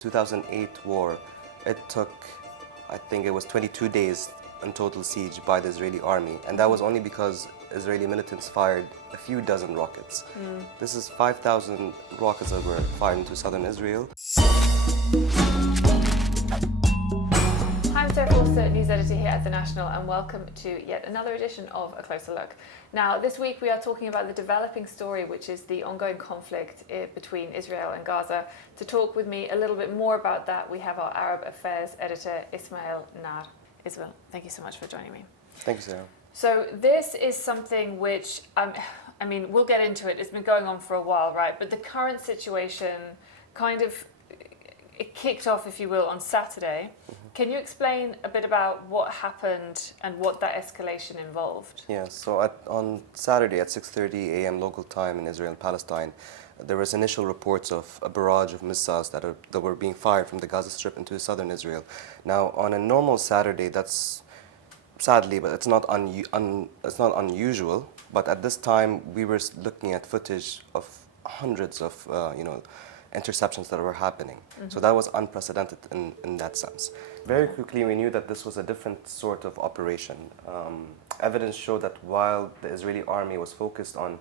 2008 war, it took, I think it was 22 days in total siege by the Israeli army, and that was only because Israeli militants fired a few dozen rockets. This is 5,000 rockets that were fired into southern Israel. Hi, I'm Sarah Forster, news editor here at The National, and welcome to yet another edition of A Closer Look. Now, this week we are talking about the developing story, which is the ongoing conflict between Israel and Gaza. To talk with me a little bit more about that, we have our Arab Affairs editor, Ismaeel Naar. Ismaeel, thank you so much for joining me. Thank you, Sarah. So this is something which, we'll get into it. It's been going on for a while, right? But the current situation it kicked off, if you will, on Saturday. Can you explain a bit about what happened and what that escalation involved? Yeah, so on Saturday at 6:30 a.m. local time in Israel and Palestine, there was initial reports of a barrage of missiles that were being fired from the Gaza Strip into southern Israel. Now, on a normal Saturday, that's sadly, but it's not unusual. But at this time, we were looking at footage of hundreds of interceptions that were happening. So that was unprecedented in that sense. Very quickly, we knew that this was a different sort of operation. Evidence showed that while the Israeli army was focused on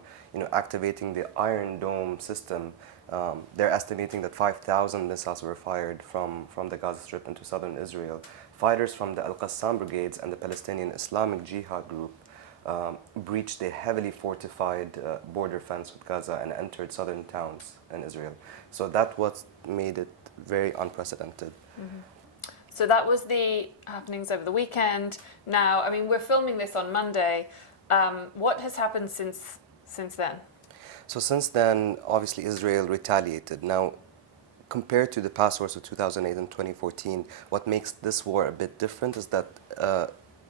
activating the Iron Dome system, they're estimating that 5,000 missiles were fired from the Gaza Strip into southern Israel. Fighters from the Al-Qassam brigades and the Palestinian Islamic Jihad group breached a heavily fortified border fence with Gaza and entered southern towns in Israel. So that what made it very unprecedented. So that was the happenings over the weekend. Now, we're filming this on Monday. What has happened since then? So since then, obviously, Israel retaliated. Now, compared to the past wars of 2008 and 2014, what makes this war a bit different is that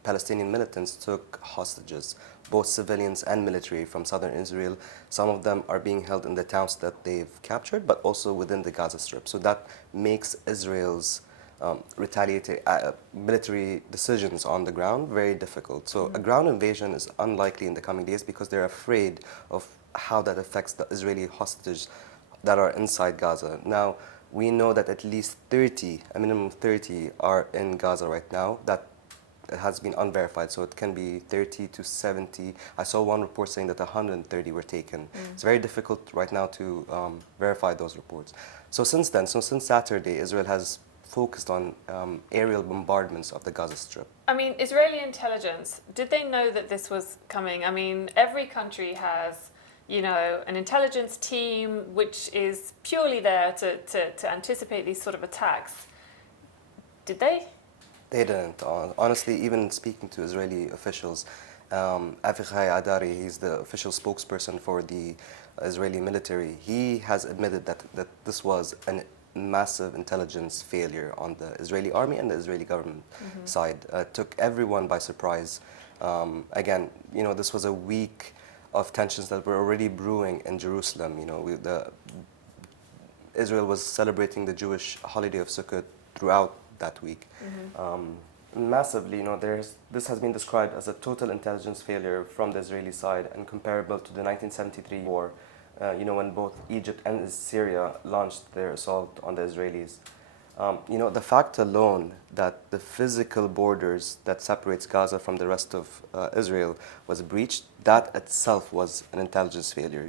Palestinian militants took hostages, both civilians and military, from southern Israel. Some of them are being held in the towns that they've captured, but also within the Gaza Strip. So that makes Israel's retaliatory military decisions on the ground very difficult. So a ground invasion is unlikely in the coming days because they're afraid of how that affects the Israeli hostages that are inside Gaza. Now, we know that at least 30, a minimum of 30, are in Gaza right now. That has been unverified, so it can be 30 to 70. I saw one report saying that 130 were taken. It's very difficult right now to verify those reports. So since Saturday, Israel has focused on aerial bombardments of the Gaza Strip. Israeli intelligence, did they know that this was coming? Every country has an intelligence team which is purely there to anticipate these sort of attacks. Did they? They didn't. Honestly, even speaking to Israeli officials, Avichai Adari, he's the official spokesperson for the Israeli military, he has admitted that this was a massive intelligence failure on the Israeli army and the Israeli government side. Took everyone by surprise. Again, this was a week of tensions that were already brewing in Jerusalem. Israel was celebrating the Jewish holiday of Sukkot throughout that week. Massively, this has been described as a total intelligence failure from the Israeli side and comparable to the 1973 war, when both Egypt and Syria launched their assault on the Israelis. The fact alone that the physical borders that separates Gaza from the rest of Israel was breached, that itself was an intelligence failure.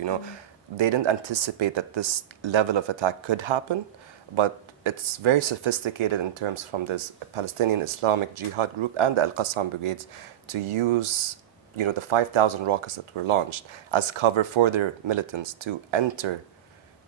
They didn't anticipate that this level of attack could happen, but it's very sophisticated in terms from this Palestinian Islamic Jihad group and the Al-Qassam brigades to use the 5,000 rockets that were launched as cover for their militants to enter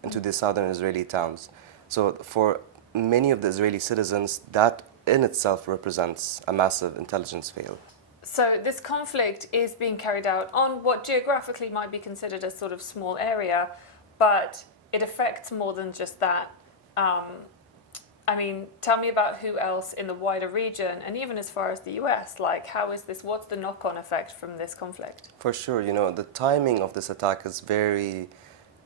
into the southern Israeli towns. So for many of the Israeli citizens, that in itself represents a massive intelligence fail. So this conflict is being carried out on what geographically might be considered a sort of small area, but it affects more than just that. Tell me about who else in the wider region, and even as far as the US, what's the knock-on effect from this conflict? For sure, the timing of this attack is very,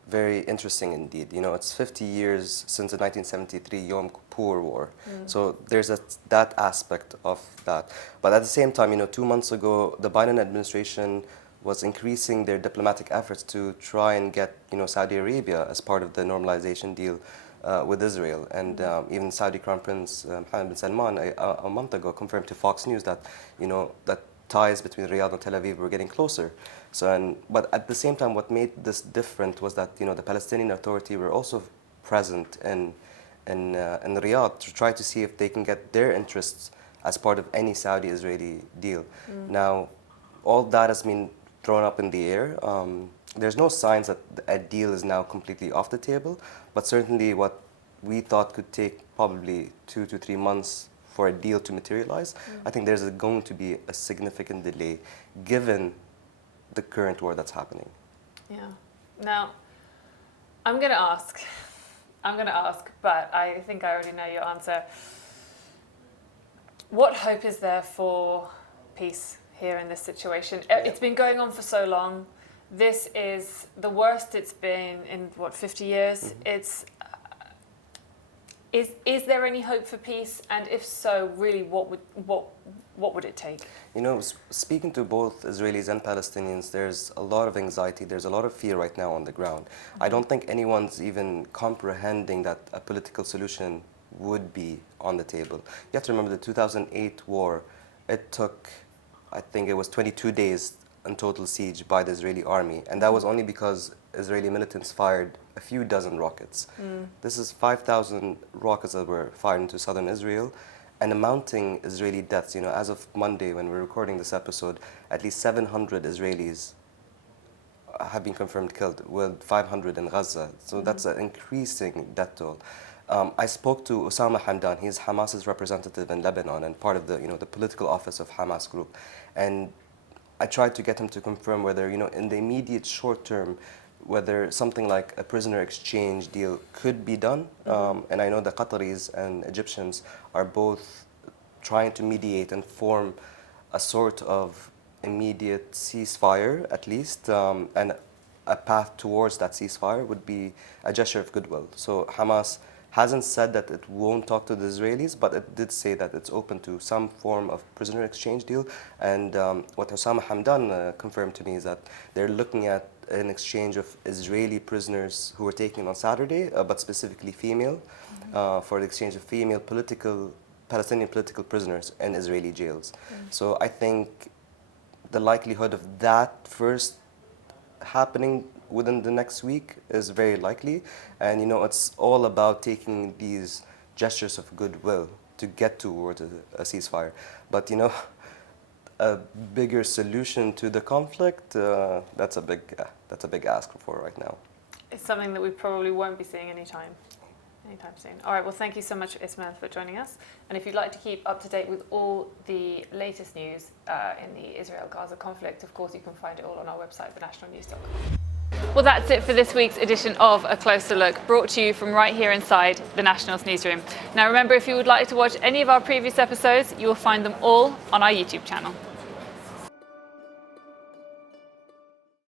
very interesting indeed. It's 50 years since the 1973 Yom Kippur War. So there's that aspect of that. But at the same time, 2 months ago, the Biden administration was increasing their diplomatic efforts to try and get Saudi Arabia as part of the normalization deal with Israel. And even Saudi Crown Prince Mohammed bin Salman a month ago confirmed to Fox News that, that ties between Riyadh and Tel Aviv were getting closer. But at the same time, what made this different was that, the Palestinian Authority were also present in Riyadh to try to see if they can get their interests as part of any Saudi-Israeli deal. Now, all that has been thrown up in the air. There's no signs that a deal is now completely off the table, but certainly what we thought could take probably 2 to 3 months for a deal to materialize, I think there's going to be a significant delay given the current war that's happening. Yeah. Now, I'm going to ask, but I think I already know your answer. What hope is there for peace here in this situation? It's been going on for so long. This is the worst it's been in, 50 years? Is there any hope for peace? And if so, really, what would it take? Speaking to both Israelis and Palestinians, there's a lot of anxiety, there's a lot of fear right now on the ground. I don't think anyone's even comprehending that a political solution would be on the table. You have to remember the 2008 war, it took, I think it was 22 days in total siege by the Israeli army, and that was only because Israeli militants fired a few dozen rockets. This is 5,000 rockets that were fired into southern Israel, and amounting Israeli deaths. As of Monday, when we're recording this episode, at least 700 Israelis have been confirmed killed, with 500 in Gaza. So that's an increasing death toll. I spoke to Osama Hamdan. He's Hamas's representative in Lebanon and part of the political office of Hamas group. And I tried to get him to confirm whether, in the immediate short term, whether something like a prisoner exchange deal could be done. And I know the Qataris and Egyptians are both trying to mediate and form a sort of immediate ceasefire, at least, and a path towards that ceasefire would be a gesture of goodwill. So Hamas hasn't said that it won't talk to the Israelis, but it did say that it's open to some form of prisoner exchange deal. And what Osama Hamdan confirmed to me is that they're looking at an exchange of Israeli prisoners who were taken on Saturday, but specifically female, for the exchange of female Palestinian political prisoners in Israeli jails. So I think the likelihood of that first happening within the next week is very likely. And it's all about taking these gestures of goodwill to get towards a ceasefire. But a bigger solution to the conflict, that's a big ask for right now. It's something that we probably won't be seeing anytime soon. All right, well, thank you so much, Ismaeel, for joining us. And if you'd like to keep up to date with all the latest news in the Israel-Gaza conflict, of course, you can find it all on our website, thenationalnews.com. Well, that's it for this week's edition of A Closer Look, brought to you from right here inside the National's newsroom. Now, remember, if you would like to watch any of our previous episodes, you will find them all on our YouTube channel.